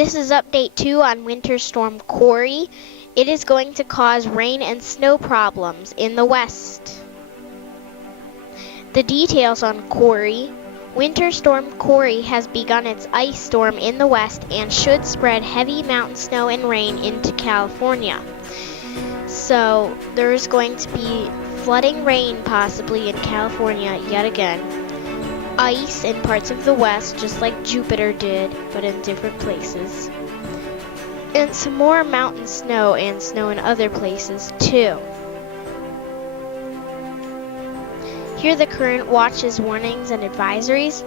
This is update 2 on Winter Storm Kori. It is going to cause rain and snow problems in the west. The details on Kori. Winter Storm Kori has begun its ice storm in the west and should spread heavy mountain snow and rain into California. So there's going to be flooding rain possibly in California yet again. Ice in parts of the west, just like Jupiter did, but in different places. And some more mountain snow and snow in other places too. Here are the current watches, warnings, and advisories.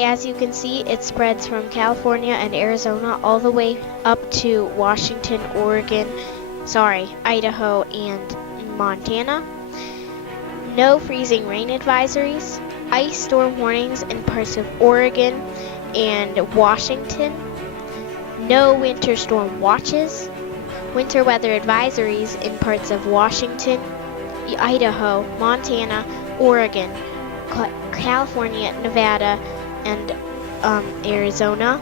As you can see, it spreads from California and Arizona all the way up to Washington, Idaho, and Montana. No freezing rain advisories. Ice storm warnings in parts of Oregon and Washington. No winter storm watches. Winter weather advisories in parts of Washington, Idaho, Montana, Oregon, California, Nevada, and Arizona.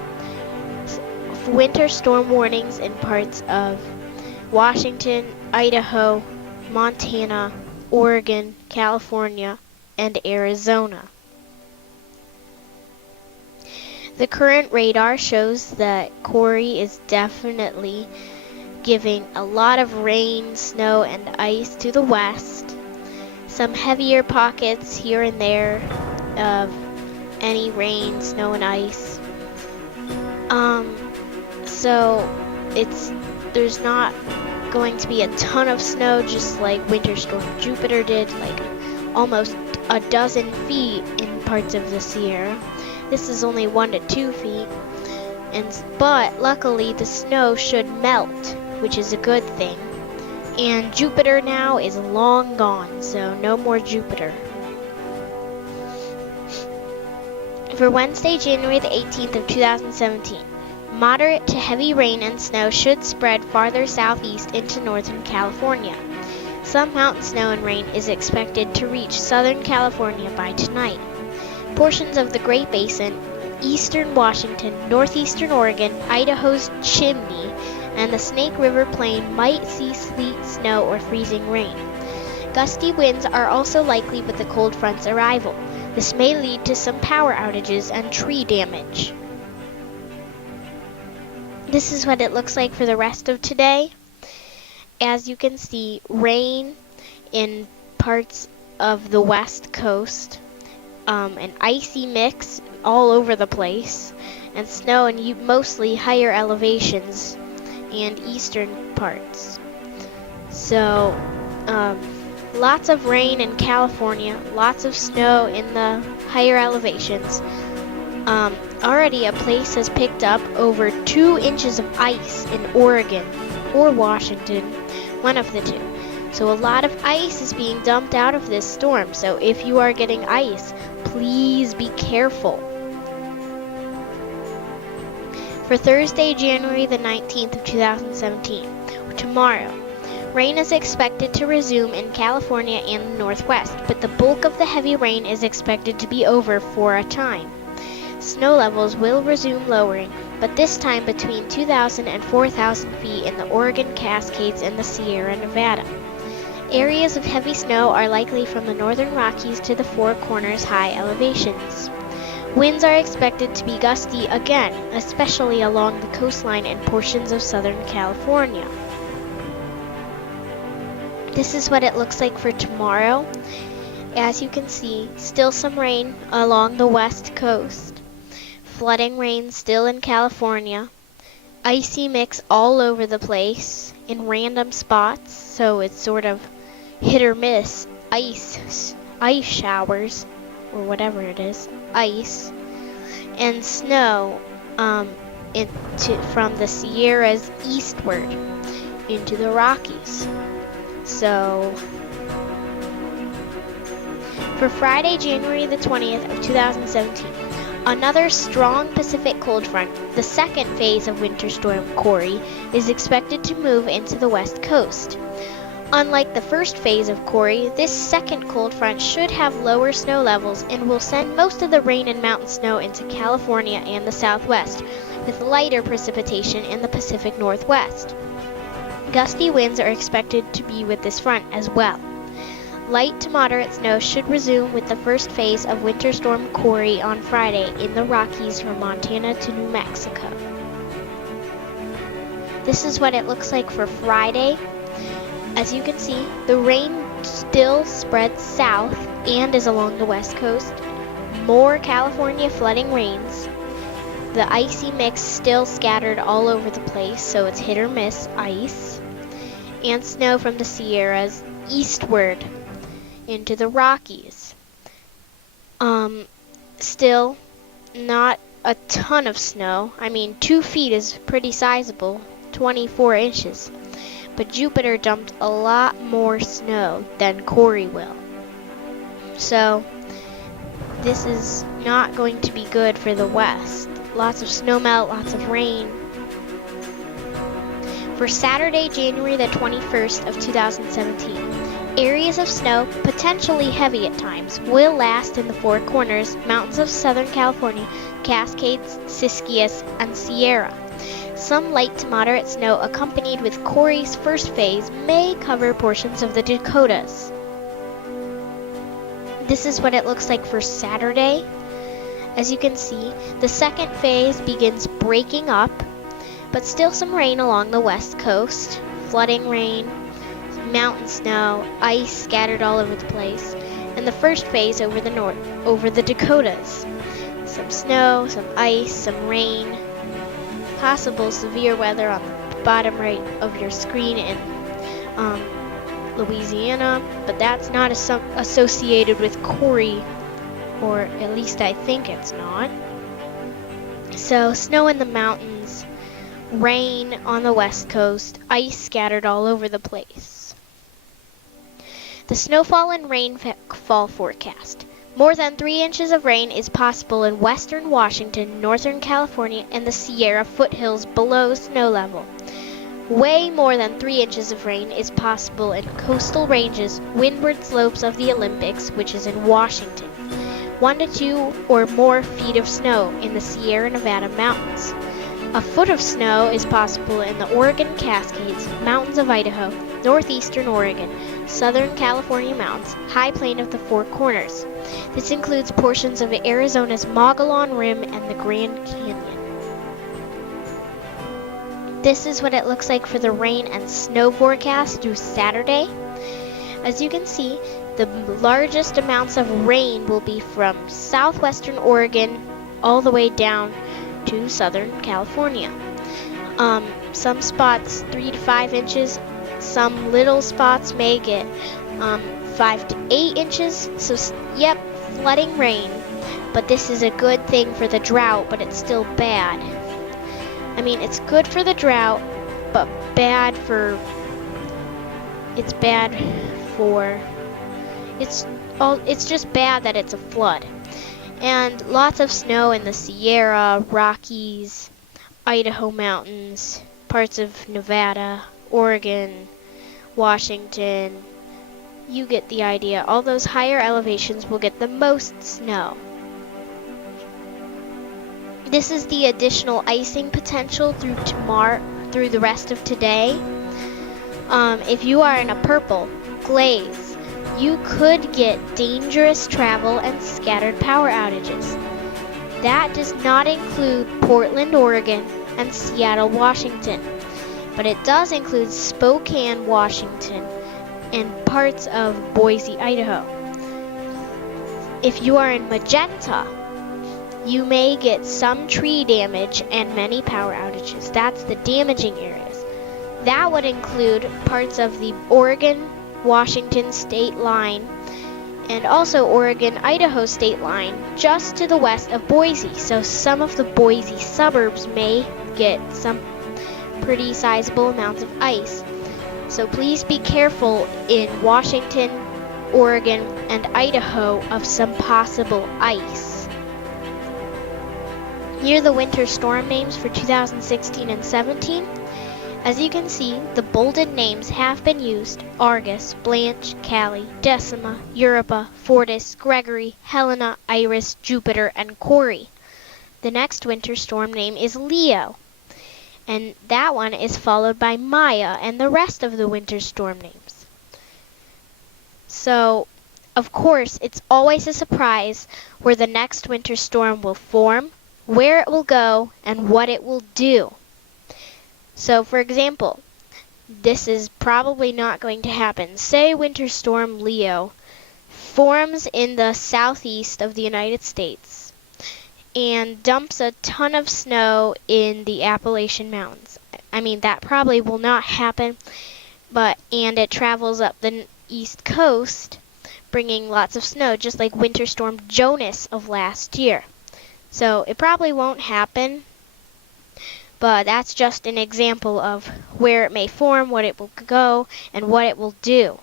Winter storm warnings in parts of Washington, Idaho, Montana, Oregon, California, and Arizona. The current radar shows that Kori is definitely giving a lot of rain, snow, and ice to the west. Some heavier pockets here and there of any rain, snow, and ice. So there's not going to be a ton of snow, just like Winter Storm Jupiter did, like almost a dozen feet in parts of the Sierra. This is only 1 to 2 feet, but luckily the snow should melt, which is a good thing. And Jupiter now is long gone, so no more Jupiter. For Wednesday, January the 18th of 2017, moderate to heavy rain and snow should spread farther southeast into northern California. Some mountain snow and rain is expected to reach southern California by tonight. Portions of the Great Basin, eastern Washington, northeastern Oregon, Idaho's Chimney, and the Snake River Plain might see sleet, snow, or freezing rain. Gusty winds are also likely with the cold front's arrival. This may lead to some power outages and tree damage. This is what it looks like for the rest of today. As you can see, rain in parts of the west coast, an icy mix all over the place, and snow in mostly higher elevations and eastern parts. So, lots of rain in California, lots of snow in the higher elevations. Already a place has picked up over 2 inches of ice in Oregon or Washington, one of the two. So a lot of ice is being dumped out of this storm. So if you are getting ice, please be careful. For Thursday, January the 19th of 2017, tomorrow, rain is expected to resume in California and the Northwest, but the bulk of the heavy rain is expected to be over for a time. Snow levels will resume lowering, but this time between 2,000 and 4,000 feet in the Oregon Cascades and the Sierra Nevada. Areas of heavy snow are likely from the northern Rockies to the Four Corners high elevations. Winds are expected to be gusty again, especially along the coastline and portions of Southern California. This is what it looks like for tomorrow. As you can see, still some rain along the west coast. Flooding rain still in California. Icy mix all over the place in random spots, so it's sort of hit or miss. Ice showers, or whatever it is, ice, and snow from the Sierras eastward into the Rockies. So, for Friday, January the 20th of 2017, another strong Pacific cold front, the second phase of Winter Storm Kori, is expected to move into the west coast. Unlike the first phase of Kori, this second cold front should have lower snow levels and will send most of the rain and mountain snow into California and the southwest, with lighter precipitation in the Pacific Northwest. Gusty winds are expected to be with this front as well. Light to moderate snow should resume with the first phase of Winter Storm Kori on Friday in the Rockies from Montana to New Mexico. This is what it looks like for Friday. As you can see, the rain still spreads south and is along the west coast. More California flooding rains. The icy mix still scattered all over the place, so it's hit or miss ice. And snow from the Sierras eastward into the Rockies. Still not a ton of snow. I mean, 2 feet is pretty sizable, 24 inches. But Jupiter dumped a lot more snow than Kori will. So, this is not going to be good for the west. Lots of snowmelt, lots of rain. For Saturday, January the 21st of 2017, areas of snow, potentially heavy at times, will last in the Four Corners, mountains of Southern California, Cascades, Siskiyous, and Sierra. Some light to moderate snow accompanied with Kori's first phase may cover portions of the Dakotas. This is what it looks like for Saturday. As you can see, the second phase begins breaking up, but still some rain along the west coast, flooding rain, mountain snow, ice scattered all over the place, and the first phase over the Dakotas. Some snow, some ice, some rain, possible severe weather on the bottom right of your screen in Louisiana, but that's not associated with Kori, or at least I think it's not. So snow in the mountains, rain on the west coast, ice scattered all over the place. The snowfall and rainfall forecast. More than 3 inches of rain is possible in western Washington, northern California, and the Sierra foothills below snow level. Way more than 3 inches of rain is possible in coastal ranges, windward slopes of the Olympics, which is in Washington. 1 to 2 or more feet of snow in the Sierra Nevada mountains. A foot of snow is possible in the Oregon Cascades, mountains of Idaho, northeastern Oregon, southern California mountains, high plain of the Four Corners. This includes portions of Arizona's Mogollon Rim and the Grand Canyon. This is what it looks like for the rain and snow forecast through Saturday. As you can see, the largest amounts of rain will be from southwestern Oregon all the way down to southern California. Some spots 3 to 5 inches. Some little spots may get 5 to 8 inches. So, yep, flooding rain. But this is a good thing for the drought, but it's still bad. I mean, it's good for the drought, but it's just bad that it's a flood. And lots of snow in the Sierra, Rockies, Idaho mountains, parts of Nevada, Oregon, Washington. You get the idea. All those higher elevations will get the most snow. This is the additional icing potential through the rest of today. If you are in a purple, GLAZE, you could get dangerous travel and scattered power outages. That does not include Portland, Oregon, and Seattle, Washington, but it does include Spokane, Washington, and parts of Boise, Idaho. If you are in magenta, you may get some tree damage and many power outages. That's the damaging areas. That would include parts of the Oregon-Washington state line and also Oregon-Idaho state line just to the west of Boise. So some of the Boise suburbs may get some pretty sizable amounts of ice. So please be careful in Washington, Oregon, and Idaho of some possible ice. Here are the winter storm names for 2016 and 17. As you can see, the bolded names have been used: Argus, Blanche, Callie, Decima, Europa, Fortis, Gregory, Helena, Iris, Jupiter, and Kori. The next winter storm name is Leo, and that one is followed by Maya and the rest of the winter storm names. So, of course, it's always a surprise where the next winter storm will form, where it will go, and what it will do. So, for example, this is probably not going to happen. Say Winter Storm Leo forms in the southeast of the United States and dumps a ton of snow in the Appalachian Mountains. I mean, that probably will not happen, and it travels up the east coast, bringing lots of snow, just like Winter Storm Jonas of last year. So it probably won't happen, but that's just an example of where it may form, what it will go, and what it will do.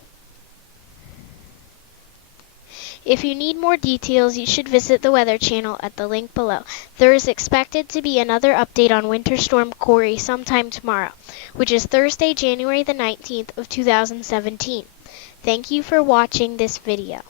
If you need more details, you should visit the Weather Channel at the link below. There is expected to be another update on Winter Storm Kori sometime tomorrow, which is Thursday, January the 19th of 2017. Thank you for watching this video.